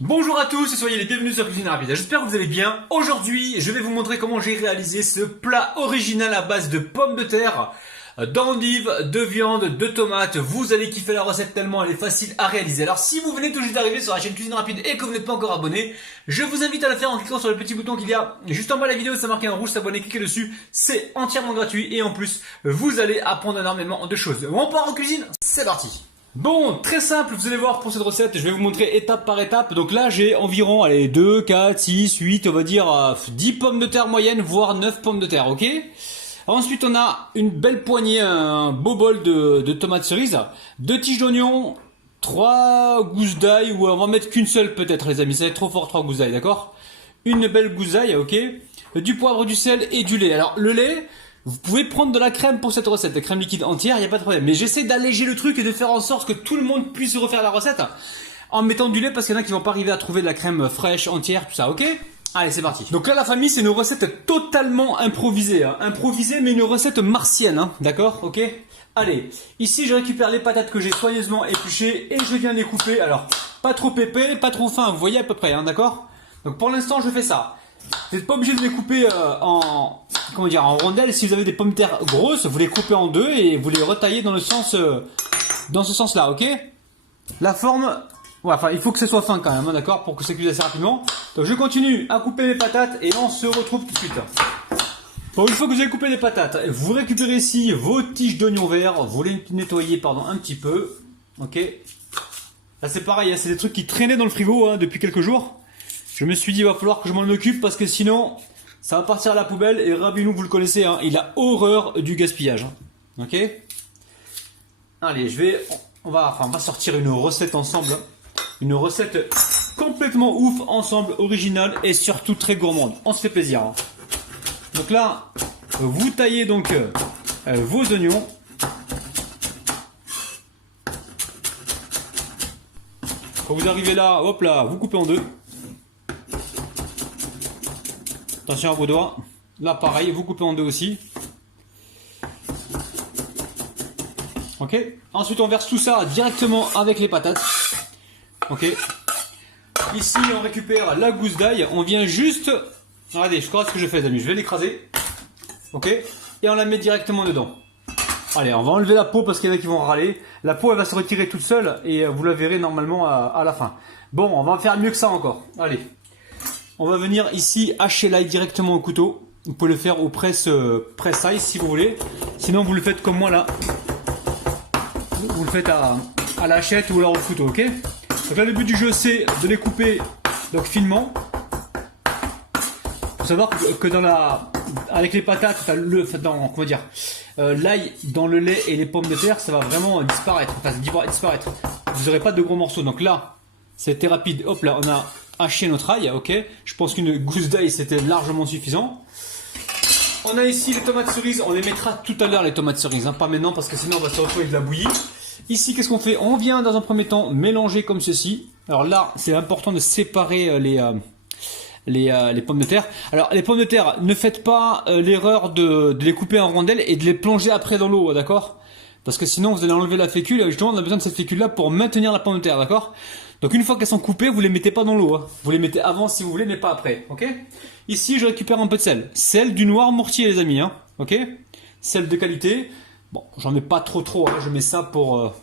Bonjour à tous et soyez les bienvenus sur Cuisine Rapide. J'espère que vous allez bien. Aujourd'hui, je vais vous montrer comment j'ai réalisé ce plat original à base de pommes de terre, d'endives, de viande, de tomates. Vous allez kiffer la recette tellement elle est facile à réaliser. Alors si vous venez tout juste d'arriver sur la chaîne Cuisine Rapide et que vous n'êtes pas encore abonné, je vous invite à le faire en cliquant sur le petit bouton qu'il y a juste en bas de la vidéo. Ça marque en rouge s'abonner, cliquez dessus. C'est entièrement gratuit et en plus, vous allez apprendre énormément de choses. On part en cuisine, c'est parti. Bon, très simple, vous allez voir pour cette recette, je vais vous montrer étape par étape. Donc là, j'ai environ, allez, 2, 4, 6, 8, on va dire 10 pommes de terre moyennes, voire 9 pommes de terre, ok? Ensuite, on a une belle poignée, un beau bol de tomates cerises, 2 tiges d'oignon, 3 gousses d'ail, ou on va mettre qu'une seule peut-être les amis, ça va être trop fort 3 gousses d'ail, d'accord? Une belle gousse d'ail, ok? Du poivre, du sel et du lait. Alors, le lait... Vous pouvez prendre de la crème pour cette recette, la crème liquide entière, il n'y a pas de problème. Mais j'essaie d'alléger le truc et de faire en sorte que tout le monde puisse refaire la recette en mettant du lait parce qu'il y en a qui vont pas arriver à trouver de la crème fraîche, entière, tout ça, ok? Allez, c'est parti. Donc là, la famille, c'est une recette totalement improvisée. Improvisée, mais une recette martienne, d'accord? Ok? Allez, ici, je récupère les patates que j'ai soigneusement épluchées et je viens les couper. Alors, pas trop épais, pas trop fin, vous voyez à peu près, d'accord? Donc pour l'instant, je fais ça. Vous n'êtes pas obligé de les couper en rondelles. Si vous avez des pommes de terre grosses, vous les coupez en deux et vous les retaillez dans ce sens-là, ok? La forme, ouais, enfin, il faut que ce soit fin quand même, d'accord, pour que ça cuise assez rapidement. Donc je continue à couper mes patates et on se retrouve tout de suite. Bon, une fois que vous avez coupé les patates, vous récupérez ici vos tiges d'oignons verts, vous les nettoyez, pardon, un petit peu, ok? Là c'est pareil, c'est des trucs qui traînaient dans le frigo depuis quelques jours. Je me suis dit, il va falloir que je m'en occupe parce que sinon, ça va partir à la poubelle. Et Rabinou, vous le connaissez, il a horreur du gaspillage. Ok? Allez, on va sortir une recette ensemble. Une recette complètement ouf, ensemble, originale et surtout très gourmande. On se fait plaisir. Donc là, vous taillez donc vos oignons. Quand vous arrivez là, hop là, vous coupez en deux. Attention à vos doigts. Là, pareil, vous coupez en deux aussi. Ok. Ensuite, on verse tout ça directement avec les patates. Ok. Ici, on récupère la gousse d'ail. On vient juste... Regardez, je crois ce que je fais, les amis. Je vais l'écraser. Ok. Et on la met directement dedans. Allez, on va enlever la peau parce qu'il y en a qui vont râler. La peau, elle va se retirer toute seule et vous la verrez normalement à la fin. Bon, on va faire mieux que ça encore. Allez. On va venir ici hacher l'ail directement au couteau. Vous pouvez le faire au presse-ail si vous voulez. Sinon vous le faites comme moi là. Vous le faites à la hachette ou alors au couteau, ok? Donc là le but du jeu c'est de les couper donc finement. Il faut savoir que avec les patates, l'ail dans le lait et les pommes de terre, ça va vraiment disparaître. Disparaître. Vous n'aurez pas de gros morceaux. Donc là, c'était rapide. Hop là, on a hacher notre ail, ok. Je pense qu'une gousse d'ail c'était largement suffisant. On a ici les tomates cerises, on les mettra tout à l'heure les tomates cerises, pas maintenant parce que sinon on va se retrouver avec de la bouillie. Ici qu'est-ce qu'on fait? On vient dans un premier temps mélanger comme ceci. Alors là c'est important de séparer les pommes de terre. Alors les pommes de terre, ne faites pas l'erreur de les couper en rondelles et de les plonger après dans l'eau, d'accord? Parce que sinon vous allez enlever la fécule et justement on a besoin de cette fécule là pour maintenir la pomme de terre, d'accord? Donc une fois qu'elles sont coupées, vous les mettez pas dans l'eau. Vous les mettez avant si vous voulez, mais pas après. Ok? Ici, je récupère un peu de sel. Sel du noir mortier, les amis. Ok? Sel de qualité. Bon, j'en mets pas trop. Je mets ça pour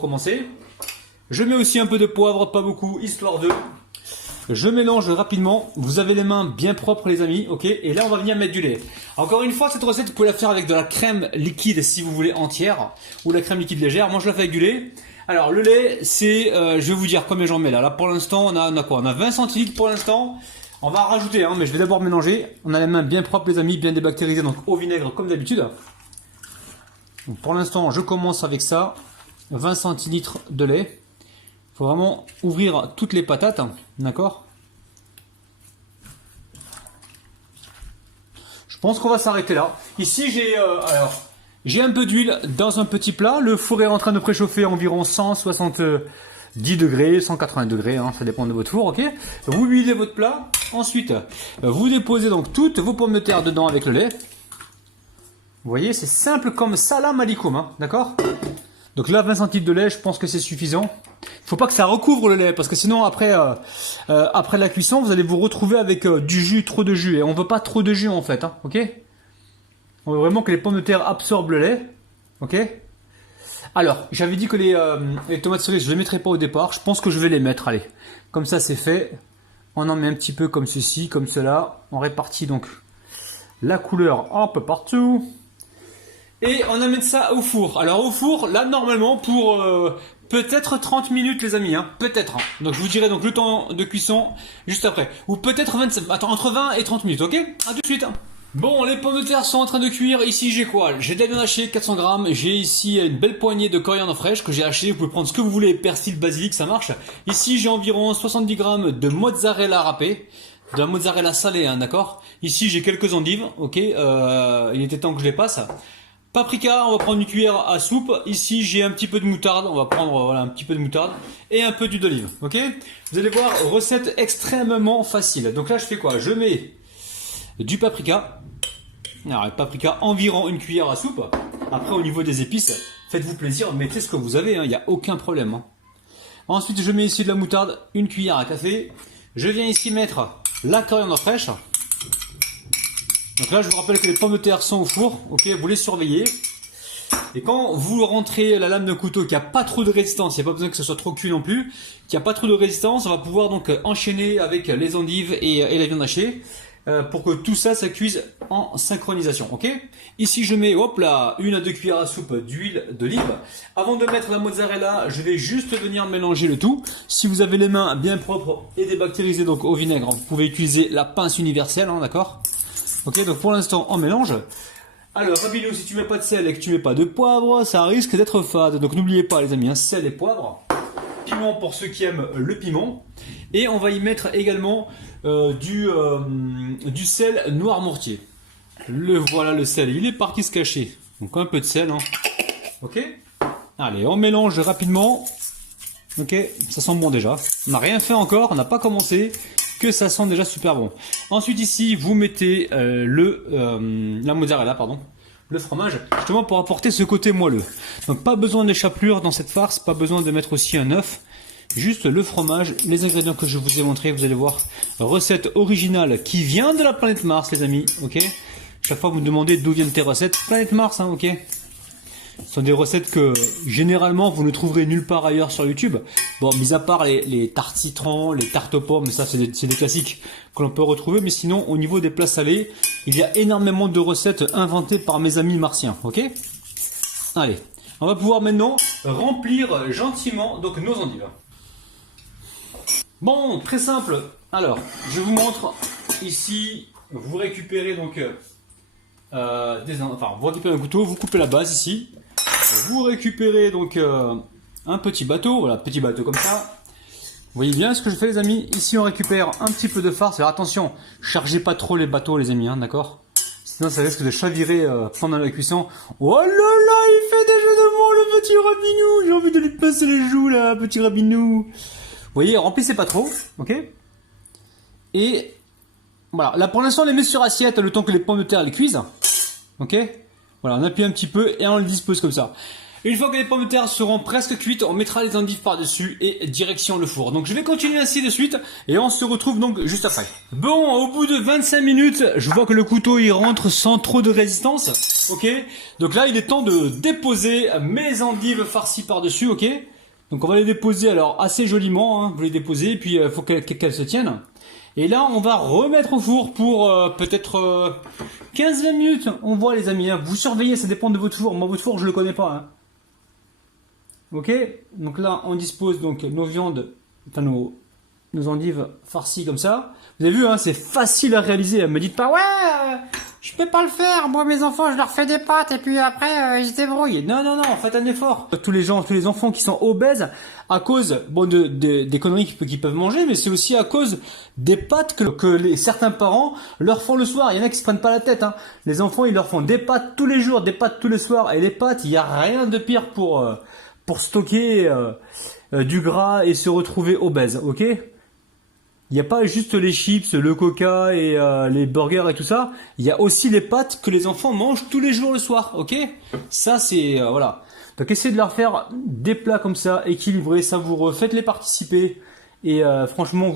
commencer. Je mets aussi un peu de poivre, pas beaucoup, histoire de. Je mélange rapidement. Vous avez les mains bien propres, les amis. Ok? Et là, on va venir mettre du lait. Encore une fois, cette recette, vous pouvez la faire avec de la crème liquide si vous voulez entière ou la crème liquide légère. Moi, je la fais avec du lait. Alors le lait c'est, je vais vous dire combien j'en mets là. Là pour l'instant on a quoi? On a 20 centilitres pour l'instant. On va rajouter, mais je vais d'abord mélanger. On a les mains bien propres les amis, bien débactérisées, donc au vinaigre comme d'habitude. Pour l'instant je commence avec ça. 20 centilitres de lait. Il faut vraiment ouvrir toutes les patates, d'accord? Je pense qu'on va s'arrêter là. Ici j'ai un peu d'huile dans un petit plat. Le four est en train de préchauffer à environ 170 degrés, 180 degrés, ça dépend de votre four, ok? Vous huilez votre plat. Ensuite, vous déposez donc toutes vos pommes de terre dedans avec le lait. Vous voyez, c'est simple comme salam alikoum, d'accord? Donc là, 20 centilitres de lait, je pense que c'est suffisant. Il faut pas que ça recouvre le lait, parce que sinon après après la cuisson, vous allez vous retrouver avec du jus, trop de jus. Et on veut pas trop de jus en fait, hein, ok? On veut vraiment que les pommes de terre absorbent le lait, ok? Alors, j'avais dit que les tomates cerises, je les mettrais pas au départ. Je pense que je vais les mettre, allez. Comme ça, c'est fait. On en met un petit peu comme ceci, comme cela. On répartit donc la couleur un peu partout. Et on amène ça au four. Alors au four, là normalement pour peut-être 30 minutes les amis, hein, peut-être. Hein. Donc je vous dirai donc le temps de cuisson juste après. Ou peut-être 25, attends, entre 20 et 30 minutes, ok? À tout de suite. Hein. Bon, les pommes de terre sont en train de cuire. Ici j'ai quoi? J'ai de la viande hachée, 400 grammes. J'ai ici une belle poignée de coriandre fraîche que j'ai acheté. Vous pouvez prendre ce que vous voulez, persil, basilic, ça marche. Ici j'ai environ 70 grammes de mozzarella râpée. De la mozzarella salée, hein, d'accord? Ici j'ai quelques endives, ok? Il était temps que je les passe. Paprika, on va prendre une cuillère à soupe. Ici, j'ai un petit peu de moutarde. On va prendre voilà, un petit peu de moutarde et un peu d'huile d'olive. Ok? Vous allez voir, recette extrêmement facile. Donc là, je fais quoi? Je mets du paprika. Alors, le paprika, environ une cuillère à soupe. Après, au niveau des épices, faites-vous plaisir, mettez ce que vous avez. Il n'y a aucun problème. Hein. Ensuite, je mets ici de la moutarde, une cuillère à café. Je viens ici mettre la coriandre fraîche. Donc là, je vous rappelle que les pommes de terre sont au four, ok, vous les surveillez. Et quand vous rentrez la lame de couteau, qu'il n'y a pas trop de résistance, il n'y a pas besoin que ce soit trop cuit non plus, qu'il n'y a pas trop de résistance, on va pouvoir donc enchaîner avec les endives et la viande hachée pour que tout ça, ça cuise en synchronisation, ok. Ici, je mets, hop là, 1 à 2 cuillères à soupe d'huile d'olive. Avant de mettre la mozzarella, je vais juste venir mélanger le tout. Si vous avez les mains bien propres et débactérisées donc au vinaigre, vous pouvez utiliser la pince universelle, hein, d'accord. Ok, donc pour l'instant, on mélange. Alors, Rabinou, si tu mets pas de sel et que tu mets pas de poivre, ça risque d'être fade. Donc n'oubliez pas, les amis, hein, sel et poivre. Piment pour ceux qui aiment le piment. Et on va y mettre également du sel noir mortier. Voilà le sel, il est parti se cacher. Donc un peu de sel. Hein. Ok. Allez, on mélange rapidement. Ok, ça sent bon déjà. On n'a rien fait encore, on n'a pas commencé. Que ça sent déjà super bon. Ensuite ici, vous mettez la mozzarella, pardon, le fromage, justement pour apporter ce côté moelleux. Donc pas besoin de chapelure dans cette farce, pas besoin de mettre aussi un œuf. Juste le fromage, les ingrédients que je vous ai montrés, vous allez voir. Recette originale qui vient de la planète Mars, les amis, ok. Chaque fois vous me demandez d'où viennent tes recettes, planète Mars, hein, ok. Ce sont des recettes que généralement vous ne trouverez nulle part ailleurs sur YouTube. Bon, mis à part les tartes citron, les tartes aux pommes, ça c'est des classiques que l'on peut retrouver. Mais sinon, au niveau des plats salés, il y a énormément de recettes inventées par mes amis martiens. Ok? Allez, on va pouvoir maintenant remplir gentiment donc nos endives. Bon, très simple. Alors, je vous montre ici. Vous récupérez donc vous récupérez un couteau, vous coupez la base ici. Vous récupérez donc un petit bateau, voilà, petit bateau comme ça. Vous voyez bien ce que je fais les amis. Ici on récupère un petit peu de farce. Alors attention, chargez pas trop les bateaux les amis, hein, d'accord. Sinon ça risque de chavirer pendant la cuisson. Oh là là, il fait des jeux de mots le petit Rabinou. J'ai envie de lui pincer les joues là, petit Rabinou. Vous voyez, remplissez pas trop, ok. Et voilà, là pour l'instant on les met sur assiette le temps que les pommes de terre les cuisent. Ok. Voilà, on appuie un petit peu et on le dispose comme ça. Une fois que les pommes de terre seront presque cuites, on mettra les endives par-dessus et direction le four. Donc je vais continuer ainsi de suite et on se retrouve donc juste après. Bon, au bout de 25 minutes, je vois que le couteau il rentre sans trop de résistance. Ok. Donc là, il est temps de déposer mes endives farcies par-dessus. Ok. Donc on va les déposer alors assez joliment. Hein, vous les déposez et puis il faut qu'elles se tiennent. Et là, on va remettre au four pour peut-être 15-20 minutes. On voit les amis, hein. Vous surveillez, ça dépend de votre four. Moi, votre four, je le connais pas. Hein. Ok, donc là, on dispose donc nos viandes, enfin nos endives farcies comme ça. Vous avez vu, hein, c'est facile à réaliser. Me dites pas, ouais, je peux pas le faire. Moi, mes enfants, je leur fais des pâtes et puis après, ils se débrouillent. Non, non, non, faites un effort. Tous les enfants qui sont obèses à cause, bon, des conneries qu'ils peuvent manger, mais c'est aussi à cause des pâtes que certains parents leur font le soir. Il y en a qui se prennent pas la tête, hein. Les enfants, ils leur font des pâtes tous les jours, des pâtes tous les soirs. Et les pâtes, il y a rien de pire pour stocker du gras et se retrouver obèse, ok? Il n'y a pas juste les chips, le coca et les burgers et tout ça. Il y a aussi les pâtes que les enfants mangent tous les jours le soir, ok? Ça c'est voilà. Donc essayez de leur faire des plats comme ça, équilibrés, savoureux, faites-les participer et franchement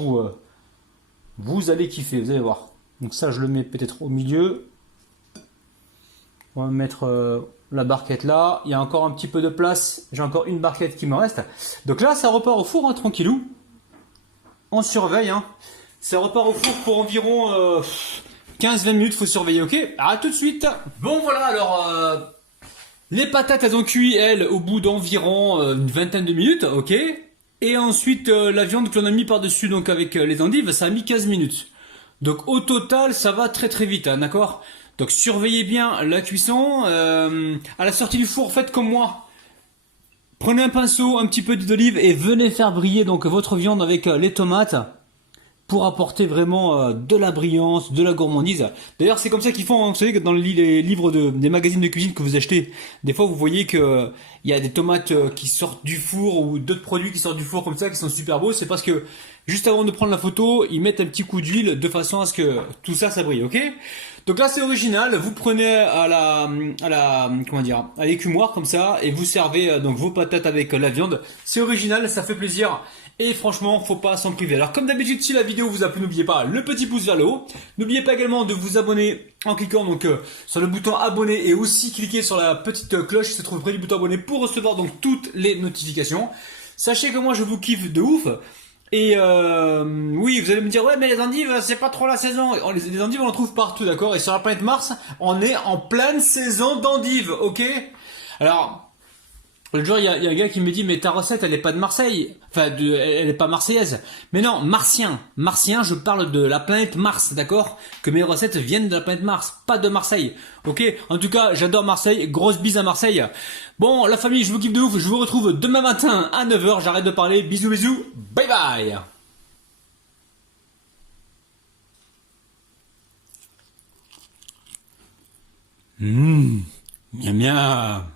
vous allez kiffer, vous allez voir. Donc ça je le mets peut-être au milieu. On va mettre la barquette là, il y a encore un petit peu de place, j'ai encore une barquette qui me reste. Donc là ça repart au four, hein, tranquillou. On surveille, hein. Ça repart au four pour environ 15-20 minutes, faut surveiller, ok? À tout de suite. Bon voilà, alors les patates elles ont cuit elles au bout d'environ une vingtaine de minutes, ok? Et ensuite la viande que l'on a mis par-dessus donc avec les endives, ça a mis 15 minutes. Donc au total ça va très très vite, hein, d'accord? Donc surveillez bien la cuisson. À la sortie du four, faites comme moi. Prenez un pinceau, un petit peu d'huile d'olive et venez faire briller donc votre viande avec les tomates pour apporter vraiment de la brillance, de la gourmandise. D'ailleurs, c'est comme ça qu'ils font, hein. Vous savez que dans les livres des magazines de cuisine que vous achetez, des fois vous voyez que il y a des tomates qui sortent du four ou d'autres produits qui sortent du four comme ça qui sont super beaux. C'est parce que juste avant de prendre la photo, ils mettent un petit coup d'huile de façon à ce que tout ça brille, ok? Donc là c'est original, vous prenez à l'écumoire comme ça et vous servez donc vos patates avec la viande. C'est original, ça fait plaisir. Et franchement, faut pas s'en priver. Alors comme d'habitude, si la vidéo vous a plu, n'oubliez pas le petit pouce vers le haut. N'oubliez pas également de vous abonner en cliquant donc sur le bouton abonner et aussi cliquer sur la petite cloche qui se trouve près du bouton abonner pour recevoir donc toutes les notifications. Sachez que moi je vous kiffe de ouf. Et oui, vous allez me dire ouais mais les endives c'est pas trop la saison. Les endives on en trouve partout, d'accord. Et sur la planète Mars, on est en pleine saison d'endives, ok. Alors l'autre jour, il y a un gars qui me dit, mais ta recette, elle est pas de Marseille. Enfin, elle est pas marseillaise. Mais non, martien. Martien, je parle de la planète Mars, d'accord? Que mes recettes viennent de la planète Mars, pas de Marseille. Ok? En tout cas, j'adore Marseille. Grosse bise à Marseille. Bon, la famille, je vous kiffe de ouf. Je vous retrouve demain matin à 9h. J'arrête de parler. Bisous, bisous. Bye bye. Miam miam.